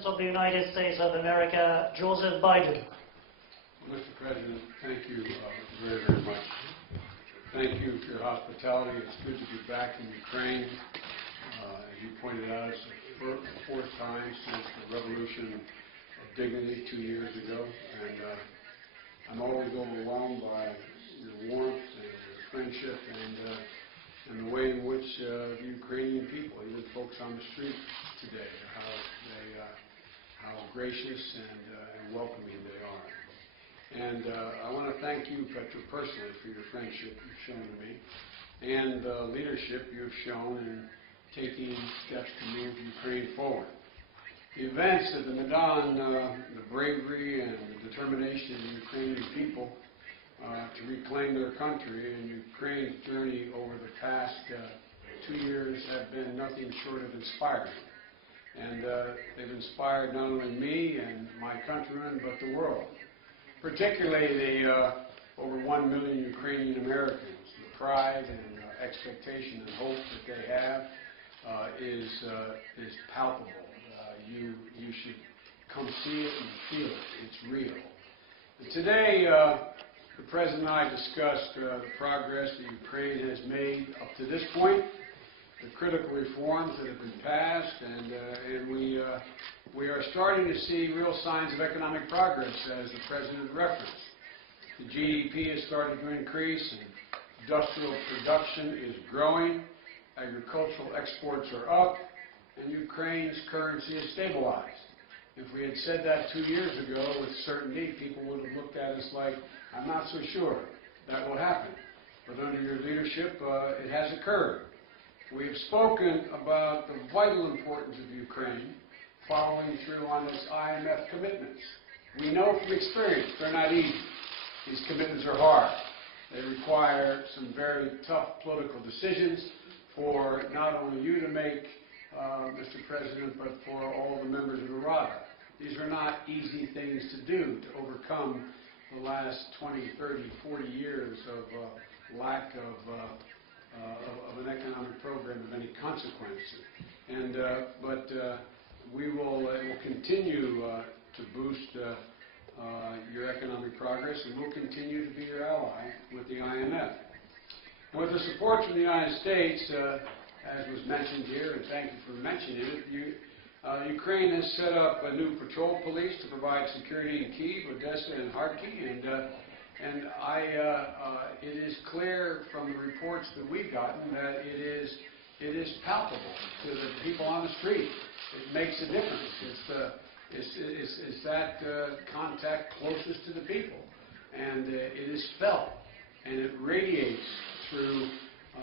President of the United States of America, Joseph Biden. Mr. President, thank you very, very much. Thank you for your hospitality. It's good to be back in Ukraine. As you pointed out, it's the fourth time since the Revolution of Dignity 2 years ago. And I'm always overwhelmed by your warmth and your friendship and the way in which the Ukrainian people, even folks on the street today, how gracious and welcoming they are. And I want to thank you, Petra, personally for your friendship you've shown to me and the leadership you've shown in taking steps to move Ukraine forward. The events of the Maidan, the bravery and the determination of the Ukrainian people to reclaim their country, and Ukraine's journey over the past 2 years have been nothing short of inspiring. And they've inspired not only me and my countrymen, but the world. Particularly the over 1 million Ukrainian Americans. The pride and expectation and hope that they have is palpable. You should come see it and feel it. It's real. And today, the President and I discussed the progress that Ukraine has made up to this point, the critical reforms that have been passed, and we are starting to see real signs of economic progress, as the President referenced. The GDP has started to increase, and industrial production is growing, agricultural exports are up, and Ukraine's currency is stabilized. If we had said that 2 years ago with certainty, people would have looked at us like, I'm not so sure that will happen. But under your leadership, it has occurred. We have spoken about the vital importance of Ukraine following through on its IMF commitments. We know from experience they're not easy. These commitments are hard. They require some very tough political decisions for not only you to make, Mr. President, but for all the members of the Rada. These are not easy things to do to overcome the last 20, 30, 40 years of lack of an economic program of any consequence. And but it will continue to boost your economic progress, and we'll continue to be your ally with the IMF. And with the support from the United States, as was mentioned here, and thank you for mentioning it, Ukraine has set up a new patrol police to provide security in Kyiv, Odessa, and Kharkiv, and it is clear from the reports that we've gotten that it is palpable to the people on the street. It makes a difference. It's that contact closest to the people, and it is felt, and it radiates through,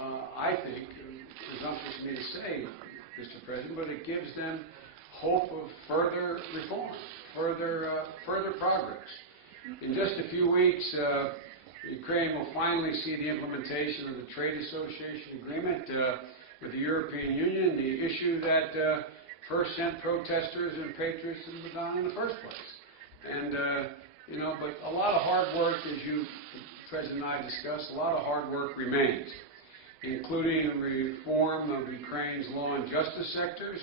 I think, presumptuous of me to say, Mr. President, but it gives them hope of further reforms, further progress. In just a few weeks, Ukraine will finally see the implementation of the Trade Association Agreement with the European Union, the issue that first sent protesters and patriots to the Maidan in the first place. And, but a lot of hard work, as you, the President and I discussed, a lot of hard work remains, including reform of Ukraine's law and justice sectors,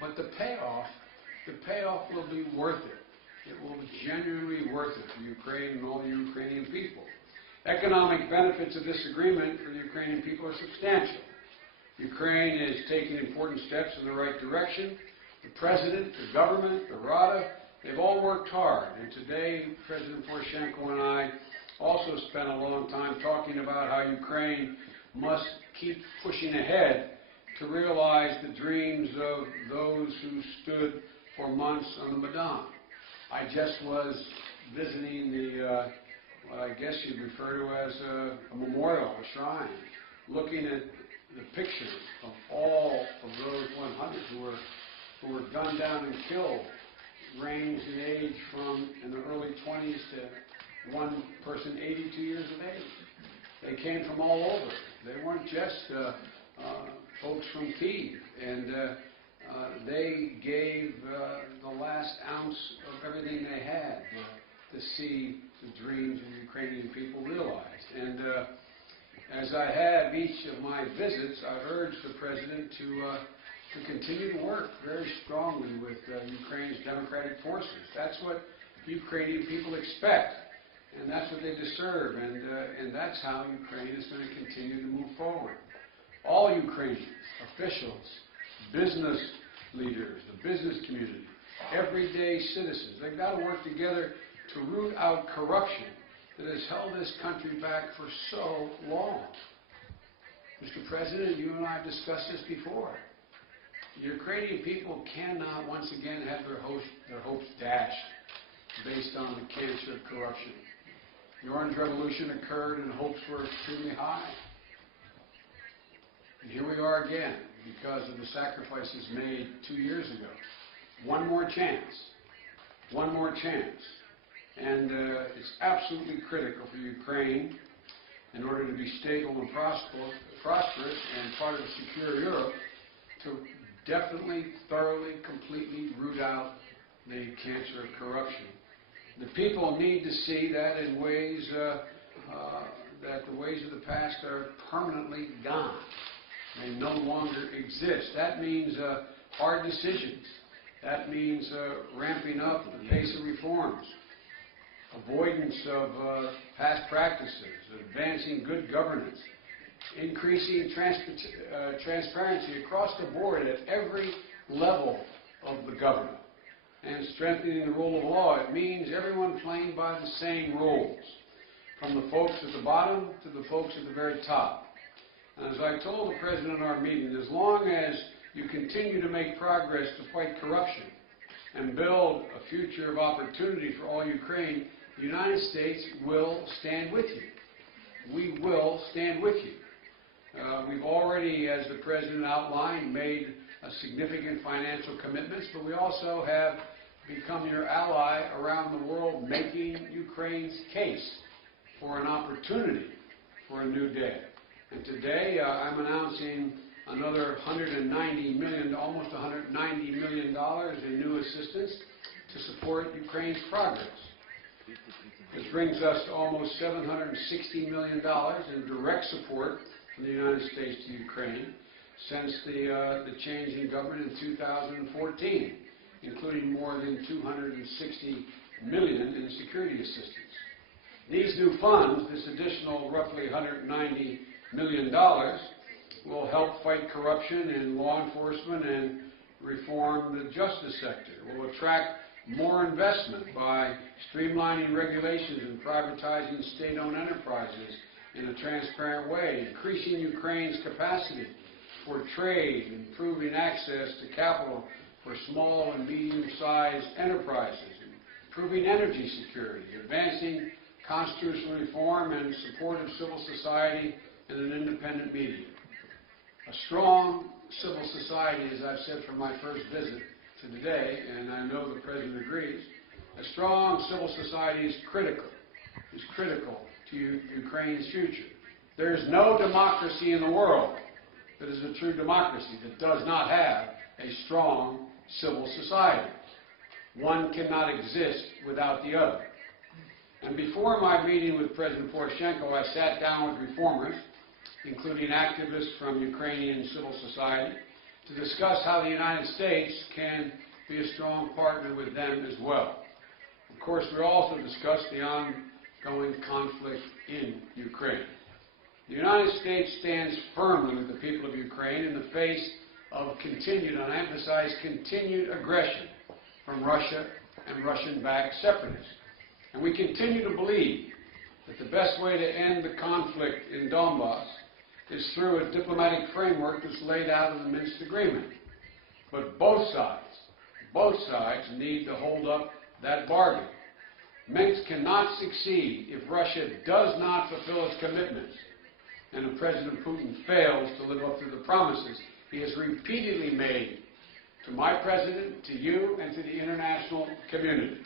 but the payoff will be worth it. It will be genuinely worth it for Ukraine and all the Ukrainian people. Economic benefits of this agreement for the Ukrainian people are substantial. Ukraine is taking important steps in the right direction. The President, the government, the Rada, they've all worked hard. And today, President Poroshenko and I also spent a long time talking about how Ukraine must keep pushing ahead to realize the dreams of those who stood for months on the Maidan. I just was visiting what I guess you'd refer to as a memorial, a shrine, looking at the pictures of all of those 100 who were gunned down and killed, ranged in age from in the early 20s to one person 82 years of age. They came from all over. They weren't just folks from Kyiv, and they gave the last ounce of everything they had to see the dreams of the Ukrainian people realized. And as I have each of my visits, I've urged the President to to continue to work very strongly with Ukraine's democratic forces. That's what Ukrainian people expect, and that's what they deserve, and that's how Ukraine is going to continue to move forward. All Ukrainians, officials, business leaders, the business community, everyday citizens, they've got to work together to root out corruption that has held this country back for so long. Mr. President, you and I have discussed this before. The Ukrainian people cannot once again have their hopes dashed based on the cancer of corruption. The Orange Revolution occurred and hopes were extremely high. And here we are again because of the sacrifices made 2 years ago. One more chance. One more chance. And it's absolutely critical for Ukraine, in order to be stable and prosperous and part of a secure Europe, to definitely, thoroughly, completely root out the cancer of corruption. The people need to see that in ways that the ways of the past are permanently gone. They no longer exist. That means hard decisions. That means ramping up the pace of reforms, avoidance of past practices, advancing good governance, increasing transparency across the board at every level of the government, and strengthening the rule of law. It means everyone playing by the same rules, from the folks at the bottom to the folks at the very top. And as I told the President in our meeting, as long as you continue to make progress to fight corruption and build a future of opportunity for all Ukraine, the United States will stand with you. We will stand with you. We've already, as the President outlined, made significant financial commitments, but we also have become your ally around the world, making Ukraine's case for an opportunity for a new day. And today I'm announcing another $190 million, almost $190 million in new assistance to support Ukraine's progress. This brings us to almost $760 million in direct support from the United States to Ukraine since the change in government in 2014, including more than $260 million in security assistance. These new funds, this additional roughly $190 million, will help fight corruption in law enforcement and reform the justice sector. It will attract more investment by streamlining regulations and privatizing state-owned enterprises in a transparent way, increasing Ukraine's capacity for trade, improving access to capital for small and medium-sized enterprises, improving energy security, advancing constitutional reform and support of civil society and an independent media. A strong civil society, as I've said from my first visit to today, and I know the President agrees, a strong civil society is critical to Ukraine's future. There is no democracy in the world that is a true democracy that does not have a strong civil society. One cannot exist without the other. And before my meeting with President Poroshenko, I sat down with reformers, including activists from Ukrainian civil society, to discuss how the United States can be a strong partner with them as well. Of course, we also discussed the ongoing conflict in Ukraine. The United States stands firmly with the people of Ukraine in the face of continued, and I emphasize continued, aggression from Russia and Russian-backed separatists. And we continue to believe that the best way to end the conflict in Donbass is through a diplomatic framework that's laid out in the Minsk Agreement. But both sides need to hold up that bargain. Minsk cannot succeed if Russia does not fulfill its commitments, and if President Putin fails to live up to the promises he has repeatedly made to my President, to you, and to the international community.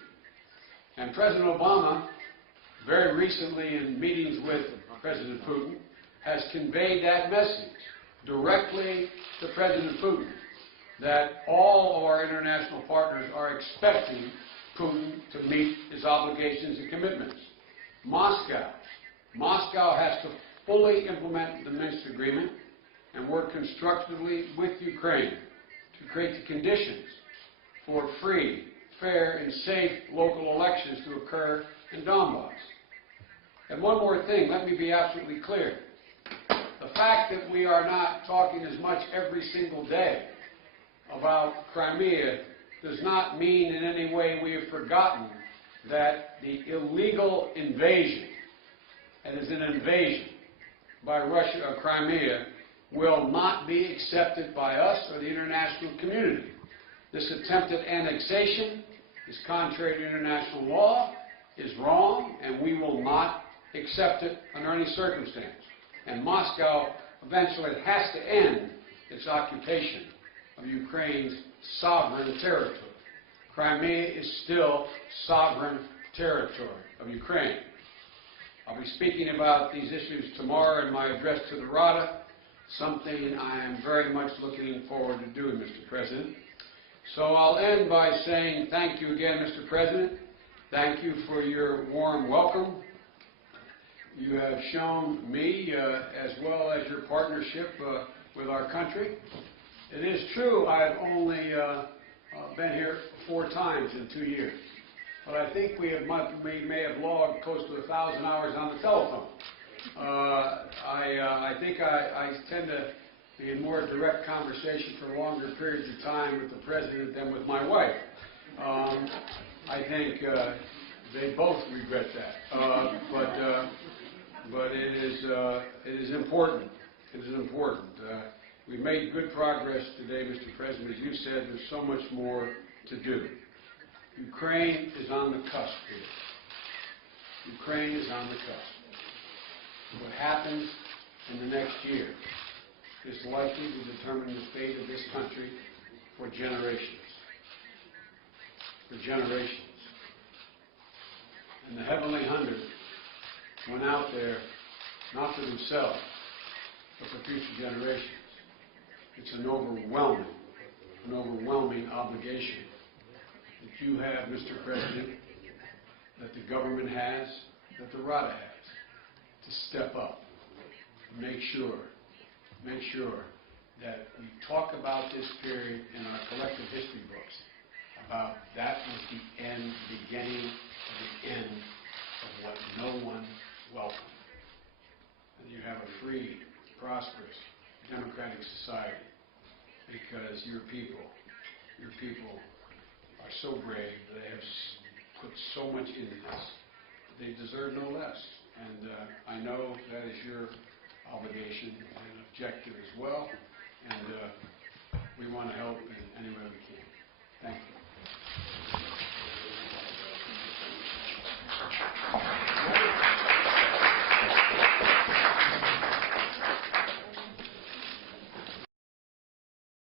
And President Obama, very recently in meetings with President Putin, has conveyed that message directly to President Putin, that all of our international partners are expecting Putin to meet his obligations and commitments. Moscow has to fully implement the Minsk Agreement and work constructively with Ukraine to create the conditions for free, fair, and safe local elections to occur in Donbass. And one more thing, let me be absolutely clear. The fact that we are not talking as much every single day about Crimea does not mean in any way we have forgotten that the illegal invasion, and is an invasion by Russia of Crimea, will not be accepted by us or the international community. This attempted annexation is contrary to international law, is wrong, and we will not accept it under any circumstance. And Moscow eventually has to end its occupation of Ukraine's sovereign territory. Crimea is still sovereign territory of Ukraine. I'll be speaking about these issues tomorrow in my address to the Rada, something I am very much looking forward to doing, Mr. President. So I'll end by saying thank you again, Mr. President. Thank you for your warm welcome. You have shown me, as well as your partnership with our country. It is true I have only been here 4 times in 2 years, but I think we may have logged close to 1,000 hours on the telephone. I think I tend to be in more direct conversation for longer periods of time with the President than with my wife. I think they both regret that. But it is important. It is important. We've made good progress today, Mr. President. As you said, there's so much more to do. Ukraine is on the cusp here. Ukraine is on the cusp. What happens in the next year is likely to determine the fate of this country for generations. For generations. And the Heavenly 100 went out there not for themselves, but for future generations. It's an overwhelming obligation that you have, Mr. President, that the government has, that the Rada has, to step up, make sure that we talk about this period in our collective history books, about that was the end, the beginning of the end of what no one welcomed. And you have a free, prosperous, democratic society because your people are so brave. They have put so much into this. They deserve no less. And I know that is your obligation and objective as well. And we want to help in any way we can. Thank you.